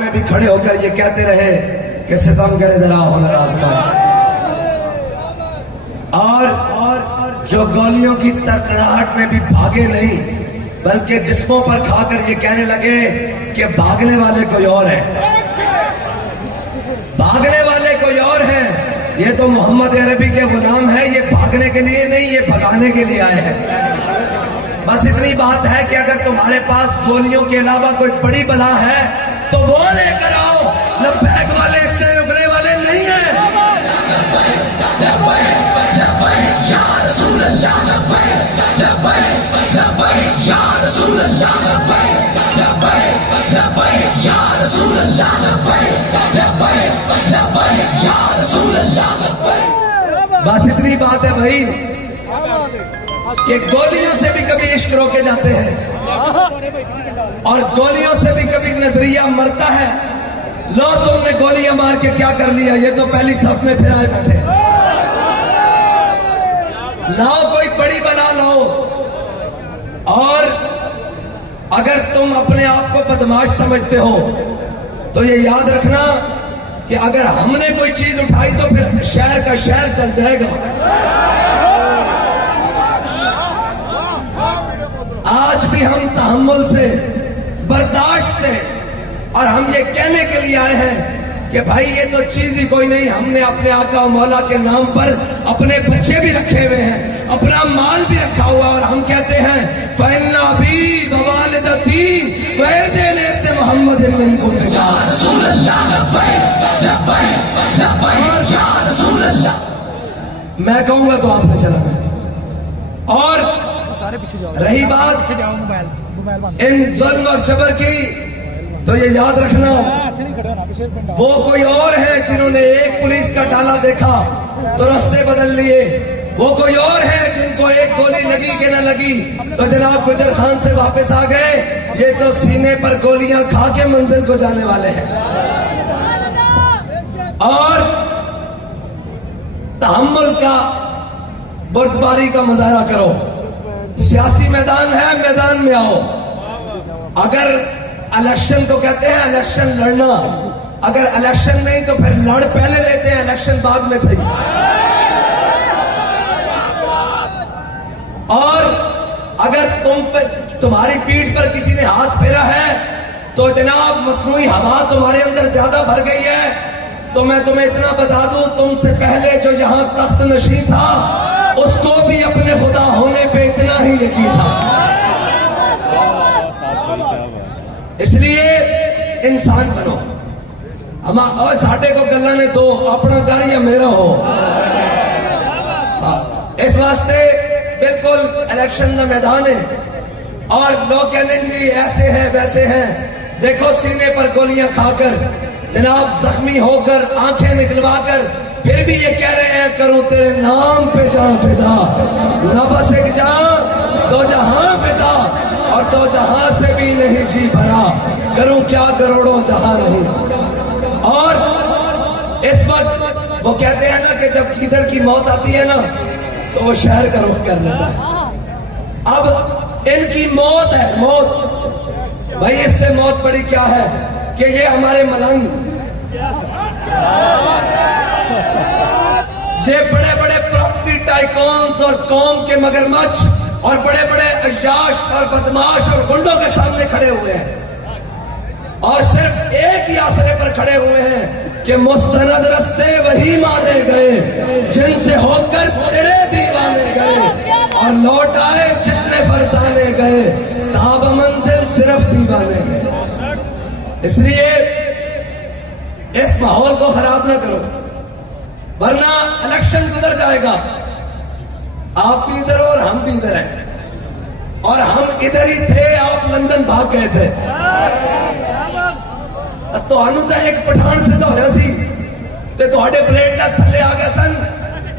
में भी खड़े होकर ये कहते रहे कि सितम करे जरा हो नाराज पाए, और जो गोलियों की तड़तड़ाहट में भी भागे नहीं बल्कि जिस्मों पर खाकर ये कहने लगे कि भागने वाले कोई और है, भागने वाले कोई और है। ये तो मोहम्मद अरबी के गुलाम है, ये भागने के लिए नहीं, ये भगाने के लिए आए हैं। बस इतनी बात है कि अगर तुम्हारे पास गोलियों के अलावा कोई बड़ी बला है तो वो लेकर आओ। लब्बैक वाले इससे रुकने वाले नहीं है। बस इतनी बात है भाई कि गोलियों से भी कभी इश्क रोके जाते हैं और गोलियों से भी कभी नजरिया मरता है। लो तुमने गोलियां मार के क्या कर लिया, ये तो पहली सफ में फिर आए बैठे। लाओ कोई बड़ी बना लाओ। और अगर तुम अपने आप को बदमाश समझते हो तो ये याद रखना कि अगर हमने कोई चीज उठाई तो फिर शहर का शहर चल जाएगा। आज भी हम तहम्मुल से, बर्दाश्त से, और हम ये कहने के लिए आए हैं कि भाई ये तो चीज ही कोई नहीं। हमने अपने आका और मौला के नाम पर अपने बच्चे भी रखे हुए हैं, अपना माल भी रखा हुआ, और हम कहते हैं फन्ना भी बवालिदती वैदे लेते मोहम्मद इनको। मैं कहूंगा तो आपने चला। और रही बात इन जुल्म और जबर की, तो ये याद रखना वो कोई और है जिन्होंने एक पुलिस का डाला देखा तो रास्ते बदल लिए। वो कोई और है जिनको एक गोली लगी कि न लगी तो जनाब गुजर खान से वापस आ गए। ये तो सीने पर गोलियां खा के मंजिल को जाने वाले हैं। और तहम्मुल का, बुर्दबारी का मुजाहरा करो। सियासी मैदान है, मैदान में आओ। अगर इलेक्शन को कहते हैं इलेक्शन लड़ना, अगर इलेक्शन नहीं तो फिर लड़ पहले लेते हैं, इलेक्शन बाद में सही। और अगर तुम्हारी पीठ पर किसी ने हाथ फेरा है तो जनाब मसनूई हवा तुम्हारे अंदर ज्यादा भर गई है। तो मैं तुम्हें इतना बता दूं, तुमसे पहले जो यहां तख्त नशी था उसको भी अपने खुदा होने पे इतना ही यकीन था। इसलिए इंसान बनो। हम और साढ़े को गल्ला ने दो, अपना घर या मेरा हो। इस वास्ते बिल्कुल इलेक्शन का मैदान है। और लोग कहते हैं जी ऐसे हैं वैसे हैं। देखो सीने पर गोलियां खाकर, जनाब जख्मी होकर, आंखें निकलवाकर, फिर भी ये कह रहे हैं करूं तेरे नाम पे जान फिदा, न बस एक जान दो जहां फिदा, और दो जहां से भी नहीं जी भरा, करूं क्या करोड़ों जहां नहीं। और इस वक्त वो कहते हैं ना कि जब कीदड़ की मौत आती है ना तो वो शहर का रुख कर लेता है। अब इनकी मौत है, मौत। भाई इससे मौत बड़ी क्या है कि ये हमारे मलंग, ये बड़े बड़े प्रॉपर्टी टाइकॉन्स और कौम के मगरमच्छ और बड़े बड़े अय्याश और बदमाश और गुंडों के सामने खड़े हुए हैं और सिर्फ एक ही आसरे पर खड़े हुए हैं कि मुस्तनद रस्ते वही माने गए जिनसे होकर तेरे दीवाने गए, और लौट आए जितने फरजाने गए, ताब मंजिल सिर्फ दीवाने गए। इसलिए इस माहौल को खराब ना करो, वरना इलेक्शन गुजर जाएगा। आप भी इधर हो और हम भी इधर हैं, और हम इधर ही थे, आप लंदन भाग गए थे। तो एक पठान सिद्धा होया सी ते तुहाडे प्लेट दा थल्ले आ गए सन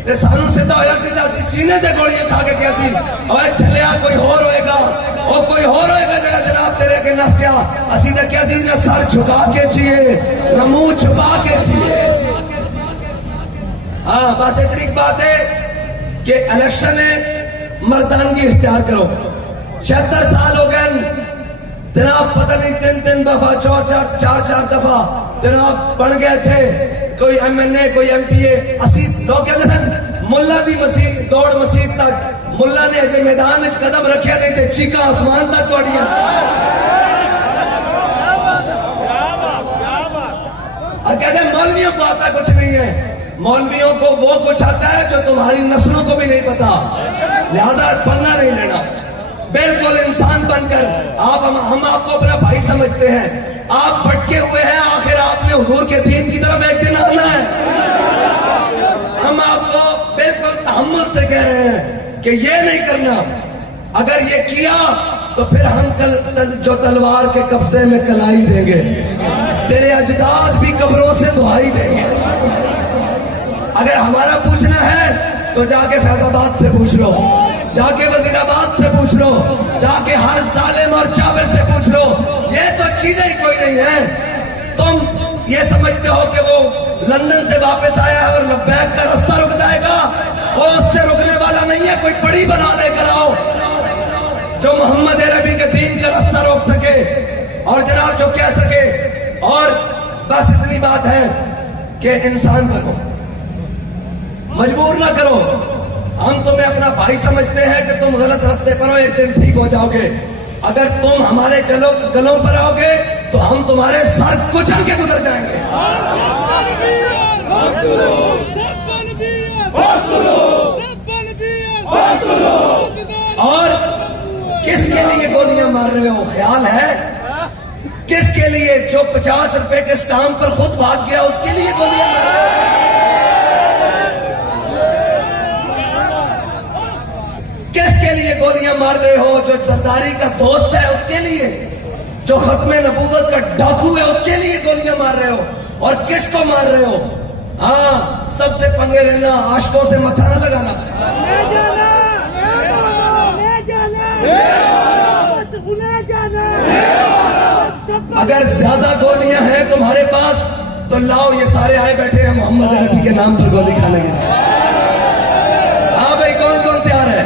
ते सानू सिद्धा होया सी ते सीने ते गोलियां खा के क्या सी। ओए छलिया कोई होर होएगा, ओ कोई होर होएगा जेड़ा जनाब तेरे के नस गया। असी तो क्या सी ना सर झुका के जिए ना मुंह छुपा के जिए। हाँ बस इतनी बात है कि इलेक्शन में मर्दानगी इख्तियार करो। 76 साल हो गए जनाब पता नहीं 3 दफा 4 दफा जनाब बन गए थे, कोई MNA कोई MPA। असी लोग कहते हैं मुल्ला दी मसीह दौड़ मसीह तक, मुल्ला ने अजय मैदान में कदम रखे नहीं थे, चीका आसमान तक दौड़िया। और कहते हैं मौलवियों को आता कुछ नहीं है, मौलवियों को वो कुछ आता है जो तुम्हारी नस्लों को भी नहीं पता, लिहाजा पन्ना नहीं लेना। बिल्कुल इंसान बनकर हम आपको अपना भाई समझते हैं, आप भटके हुए हैं, आखिर आपने हुजूर के दीन की तरफ एक दिन आना है। हम आपको बिल्कुल तहम्मुल से कह रहे हैं कि ये नहीं करना, अगर ये किया तो फिर हम जो तलवार के कब्जे में कलाई देंगे, तेरे अजदाद भी कब्रों से दुहाई देंगे। अगर हमारा पूछना है तो जाके फैजाबाद से पूछ लो, जाके वजीराबाद से पूछ लो, जाके हर जालिम और जाबिर से पूछ लो, ये तो चीजें ही कोई नहीं है। तुम ये समझते हो कि वो लंदन से वापस आया है और लब्बैक का रास्ता रुक जाएगा, वो उससे रुकने वाला नहीं है। कोई पड़ी बना लेकर आओ जो मोहम्मद अरबी के दीन का रास्ता रोक सके और जनाब जो कह सके। और बस इतनी बात है कि इंसान बनो, मजबूर ना करो। हम तुम्हें अपना भाई समझते हैं कि तुम गलत रास्ते पर हो, एक दिन ठीक हो जाओगे। अगर तुम हमारे गलों पर आओगे तो हम तुम्हारे सर कुचल के गुजर जाएंगे। और किसके लिए गोलियां मार रहे हो, ख्याल है? किसके लिए? जो 50 रुपए के स्टाम्प पर खुद भाग गया उसके लिए गोलियां मार रहे हो? किसके लिए गोलियां मार रहे हो? जो जरदारी का दोस्त है उसके लिए, जो खत्मे नबूवत का डाकू है उसके लिए गोलियां मार रहे हो। और किसको मार रहे हो? हाँ, सबसे पंगे लेना, आशिकों से मथा न लगाना। अगर ज्यादा गोलियां हैं तुम्हारे पास तो लाओ, ये सारे आए बैठे हैं मोहम्मद अरबी के नाम पर गोली खाने के लिए। हाँ भाई, कौन कौन तैयार है?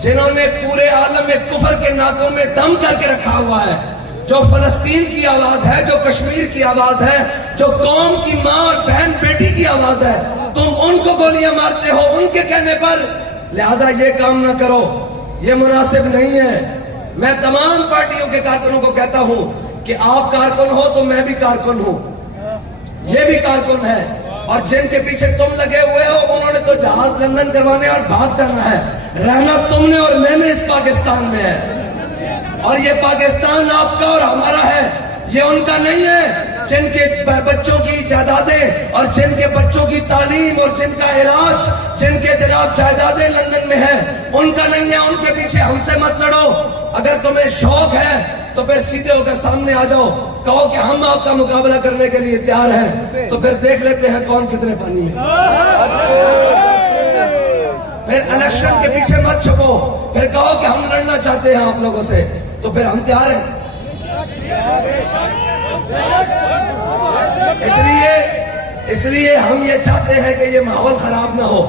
जिन्होंने पूरे आलम में कुफर के नाकों में दम करके रखा हुआ है, जो फलस्तीन की आवाज है, जो कश्मीर की आवाज है, जो कौम की माँ और बहन बेटी की आवाज है, तुम उनको गोलियां मारते हो उनके कहने पर। लिहाजा ये काम न करो, ये मुनासिब नहीं है। मैं तमाम पार्टियों के कारकुनों को कहता हूं कि आप कारकुन हो तो मैं भी कारकुन हूं, ये भी कारकुन है। और जिनके पीछे तुम लगे हुए हो उन्होंने तो जहाज लंदन करवाने और भाग जाना है। रहना तुमने और मैंने इस पाकिस्तान में है, और ये पाकिस्तान आपका और हमारा है, ये उनका नहीं है। जिनके बच्चों की जायदादें और जिनके बच्चों की तालीम और जिनका इलाज, जिनके जनाब जायदादें लंदन में है, उनका नहीं है। उनके पीछे हमसे मत लड़ो। अगर तुम्हें शौक है तो फिर सीधे होकर सामने आ जाओ, कहो कि हम आपका मुकाबला करने के लिए तैयार हैं, तो फिर देख लेते हैं कौन कितने पानी में। फिर इलेक्शन के पीछे मत छुपो, फिर कहो कि हम लड़ना चाहते हैं आप लोगों से, तो फिर हम तैयार हैं। इसलिए हम ये चाहते हैं कि ये माहौल खराब ना हो,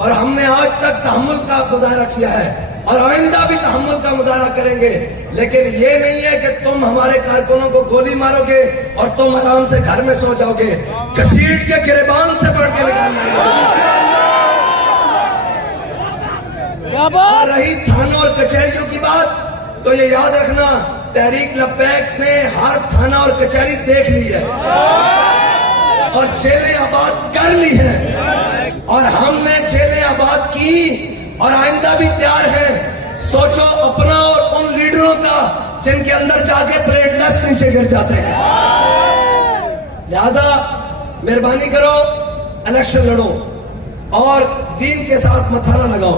और हमने आज तक तहम्मुल का गुजारा किया है और आइंदा भी तहम्मुल का मुजाहरा करेंगे। लेकिन ये नहीं है कि तुम हमारे कारकुनों को गोली मारोगे और तुम आराम से घर में सो जाओगे, घसीट के गिरबान से पढ़ के निकाल लाएंगे। और रही थानों और कचहरियों की बात, तो ये याद रखना, तहरीक लब्बैक ने हर थाना और कचहरी देख ली है और जेलें आबाद कर ली है, और हमने जेलें आबाद की और आइंदा भी तैयार हैं। सोचो अपना और उन लीडरों का जिनके अंदर जाके प्लेटलेस नीचे गिर जाते हैं। लिहाजा मेहरबानी करो, इलेक्शन लड़ो और दीन के साथ मथा ना लगाओ।